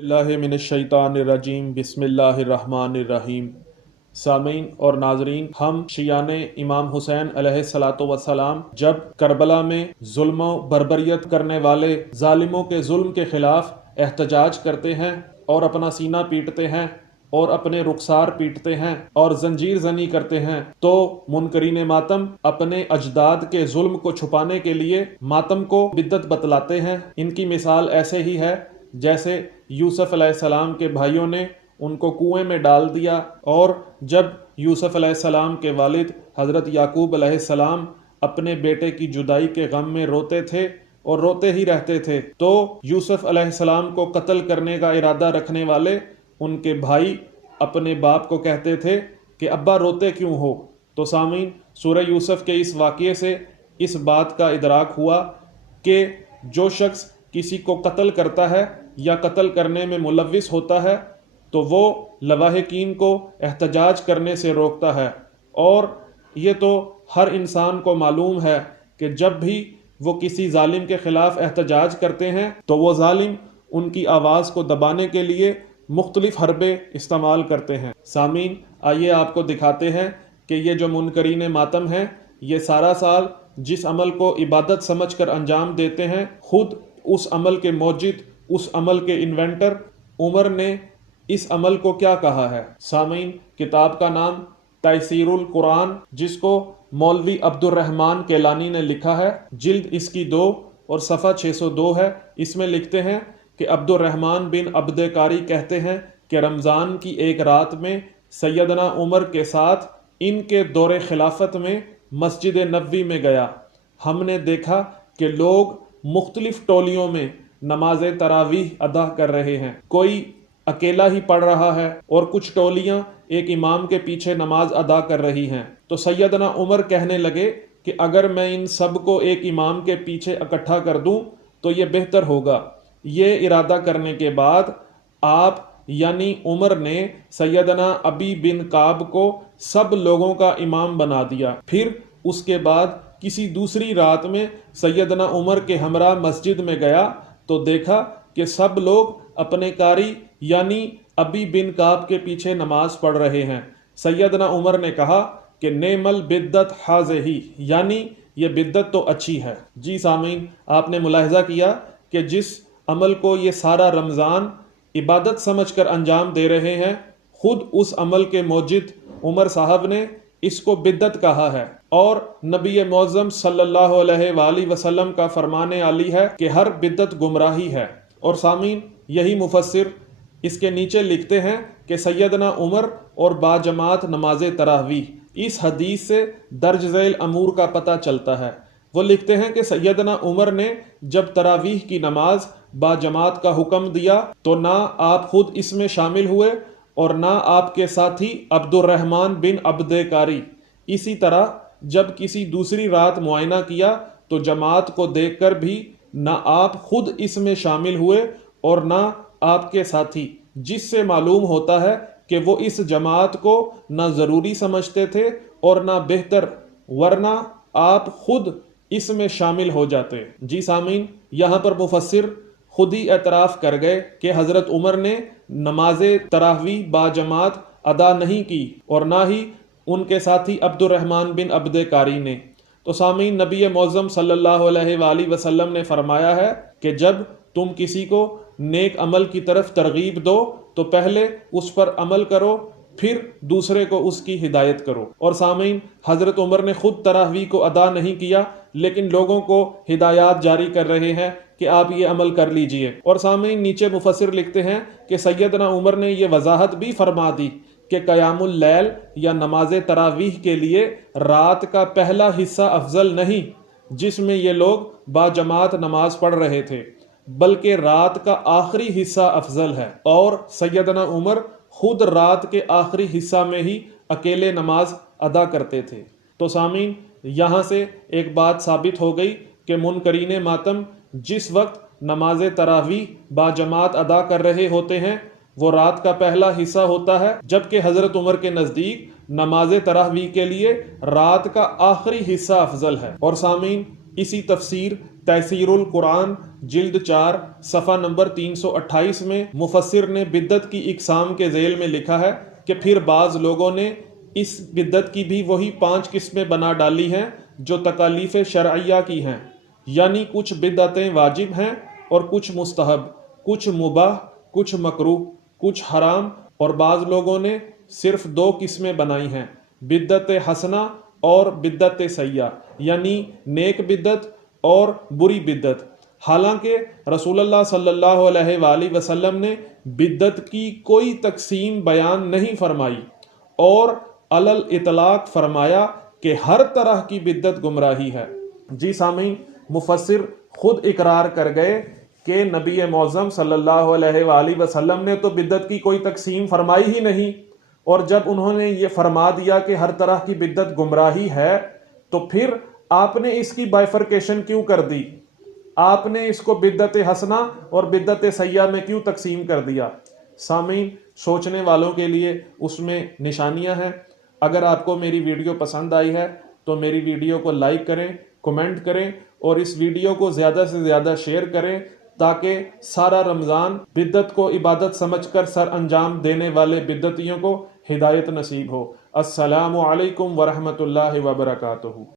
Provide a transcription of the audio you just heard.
اللہ من الشیطان الرجیم بسم اللہ الرحمن الرحیم۔ سامعین اور ناظرین، ہم شیعان امام حسین علیہ الصلاۃ والسلام جب کربلا میں ظلم و بربریت کرنے والے ظالموں کے ظلم کے خلاف احتجاج کرتے ہیں اور اپنا سینہ پیٹتے ہیں اور اپنے رخسار پیٹتے ہیں اور زنجیر زنی کرتے ہیں، تو منکرین ماتم اپنے اجداد کے ظلم کو چھپانے کے لیے ماتم کو بدعت بتلاتے ہیں۔ ان کی مثال ایسے ہی ہے جیسے یوسف علیہ السلام کے بھائیوں نے ان کو کنویں میں ڈال دیا، اور جب یوسف علیہ السلام کے والد حضرت یعقوب علیہ السلام اپنے بیٹے کی جدائی کے غم میں روتے تھے اور روتے ہی رہتے تھے، تو یوسف علیہ السلام کو قتل کرنے کا ارادہ رکھنے والے ان کے بھائی اپنے باپ کو کہتے تھے کہ ابا روتے کیوں ہو؟ تو سامعین، سورہ یوسف کے اس واقعے سے اس بات کا ادراک ہوا کہ جو شخص کسی کو قتل کرتا ہے یا قتل کرنے میں ملوث ہوتا ہے تو وہ لواحقین کو احتجاج کرنے سے روکتا ہے، اور یہ تو ہر انسان کو معلوم ہے کہ جب بھی وہ کسی ظالم کے خلاف احتجاج کرتے ہیں تو وہ ظالم ان کی آواز کو دبانے کے لیے مختلف حربے استعمال کرتے ہیں۔ سامعین، آئیے آپ کو دکھاتے ہیں کہ یہ جو منکرین ماتم ہیں، یہ سارا سال جس عمل کو عبادت سمجھ کر انجام دیتے ہیں، خود اس عمل کے موجد، اس عمل کے انوینٹر عمر نے اس عمل کو کیا کہا ہے۔ سامعین، کتاب کا نام تیسیر القرآن، جس کو مولوی عبد الرحمن کیلانی نے لکھا ہے، جلد اس کی 2 اور صفحہ 602 ہے۔ اس میں لکھتے ہیں کہ عبد الرحمن بن عبد کاری کہتے ہیں کہ رمضان کی ایک رات میں سیدنا عمر کے ساتھ ان کے دور خلافت میں مسجد نبوی میں گیا۔ ہم نے دیکھا کہ لوگ مختلف ٹولیوں میں نماز تراویح ادا کر رہے ہیں، کوئی اکیلا ہی پڑھ رہا ہے اور کچھ ٹولیاں ایک امام کے پیچھے نماز ادا کر رہی ہیں۔ تو سیدنا عمر کہنے لگے کہ اگر میں ان سب کو ایک امام کے پیچھے اکٹھا کر دوں تو یہ بہتر ہوگا۔ یہ ارادہ کرنے کے بعد آپ یعنی عمر نے سیدنا ابی بن کعب کو سب لوگوں کا امام بنا دیا۔ پھر اس کے بعد کسی دوسری رات میں سیدنا عمر کے ہمراہ مسجد میں گیا تو دیکھا کہ سب لوگ اپنے قاری یعنی ابی بن کعب کے پیچھے نماز پڑھ رہے ہیں۔ سیدنا عمر نے کہا کہ نعم البدعۃ ھذہ، یعنی یہ بدعت تو اچھی ہے۔ جی سامعین، آپ نے ملاحظہ کیا کہ جس عمل کو یہ سارا رمضان عبادت سمجھ کر انجام دے رہے ہیں، خود اس عمل کے موجد عمر صاحب نے اس کو بدعت کہا ہے، اور نبی معظم صلی اللہ علیہ وآلہ وسلم کا فرمان علی ہے کہ ہر بدعت گمراہی ہے۔ اور سامعین، یہی مفسر اس کے نیچے لکھتے ہیں کہ سیدنا عمر اور باجماعت نماز تراویح، اس حدیث سے درج ذیل امور کا پتہ چلتا ہے۔ وہ لکھتے ہیں کہ سیدنا عمر نے جب تراویح کی نماز باجماعت کا حکم دیا تو نہ آپ خود اس میں شامل ہوئے اور نہ آپ کے ساتھی عبد الرحمن بن عبد کاری۔ اسی طرح جب کسی دوسری رات معائنہ کیا تو جماعت کو دیکھ کر بھی نہ آپ خود اس میں شامل ہوئے اور نہ آپ کے ساتھی، جس سے معلوم ہوتا ہے کہ وہ اس جماعت کو نہ ضروری سمجھتے تھے اور نہ بہتر، ورنہ آپ خود اس میں شامل ہو جاتے۔ جی سامعین، یہاں پر مفسر خود ہی اعتراف کر گئے کہ حضرت عمر نے نماز تراویح باجماعت ادا نہیں کی اور نہ ہی ان کے ساتھی عبد الرحمن بن عبد کاری نے۔ تو سامعین، نبی معظم صلی اللہ علیہ وآلہ وسلم نے فرمایا ہے کہ جب تم کسی کو نیک عمل کی طرف ترغیب دو تو پہلے اس پر عمل کرو، پھر دوسرے کو اس کی ہدایت کرو۔ اور سامعین، حضرت عمر نے خود تراویح کو ادا نہیں کیا، لیکن لوگوں کو ہدایات جاری کر رہے ہیں کہ آپ یہ عمل کر لیجئے۔ اور سامعین، نیچے مفسر لکھتے ہیں کہ سیدنا عمر نے یہ وضاحت بھی فرما دی کہ قیام اللیل یا نماز تراویح کے لیے رات کا پہلا حصہ افضل نہیں جس میں یہ لوگ باجماعت نماز پڑھ رہے تھے، بلکہ رات کا آخری حصہ افضل ہے، اور سیدنا عمر خود رات کے آخری حصہ میں ہی اکیلے نماز ادا کرتے تھے۔ تو سامعین، یہاں سے ایک بات ثابت ہو گئی کہ منکرین ماتم جس وقت نماز تراویح باجماعت ادا کر رہے ہوتے ہیں وہ رات کا پہلا حصہ ہوتا ہے، جبکہ حضرت عمر کے نزدیک نماز تراویح کے لیے رات کا آخری حصہ افضل ہے۔ اور سامعین، اسی تفسیر تفسیر القرآن جلد 4 صفحہ نمبر 328 میں مفسر نے بدعت کی اقسام کے ذیل میں لکھا ہے کہ پھر بعض لوگوں نے اس بدعت کی بھی وہی 5 قسمیں بنا ڈالی ہیں جو تکالیف شرعیہ کی ہیں، یعنی کچھ بدعتیں واجب ہیں اور کچھ مستحب، کچھ مباح، کچھ مکروہ، کچھ حرام، اور بعض لوگوں نے صرف 2 قسمیں بنائی ہیں، بدعت حسنہ اور بدعت سیئہ، یعنی نیک بدعت اور بری بدعت۔ حالانکہ رسول اللہ صلی اللہ علیہ وآلہ وسلم نے بدعت کی کوئی تقسیم بیان نہیں فرمائی اور علی الاطلاق فرمایا کہ ہر طرح کی بدعت گمراہی ہے۔ جی سامعین، مفسر خود اقرار کر گئے کہ نبی معظم صلی اللہ علیہ وآلہ وسلم نے تو بدعت کی کوئی تقسیم فرمائی ہی نہیں، اور جب انہوں نے یہ فرما دیا کہ ہر طرح کی بدعت گمراہی ہے تو پھر آپ نے اس کی بائفرکیشن کیوں کر دی؟ آپ نے اس کو بدعت حسنہ اور بدعت سیئہ میں کیوں تقسیم کر دیا؟ سامعین، سوچنے والوں کے لیے اس میں نشانیاں ہیں۔ اگر آپ کو میری ویڈیو پسند آئی ہے تو میری ویڈیو کو لائک کریں، کمنٹ کریں اور اس ویڈیو کو زیادہ سے زیادہ شیئر کریں تاکہ سارا رمضان بدعت کو عبادت سمجھ کر سر انجام دینے والے بدعتیوں کو ہدایت نصیب ہو۔ السلام علیکم ورحمۃ اللہ وبرکاتہ۔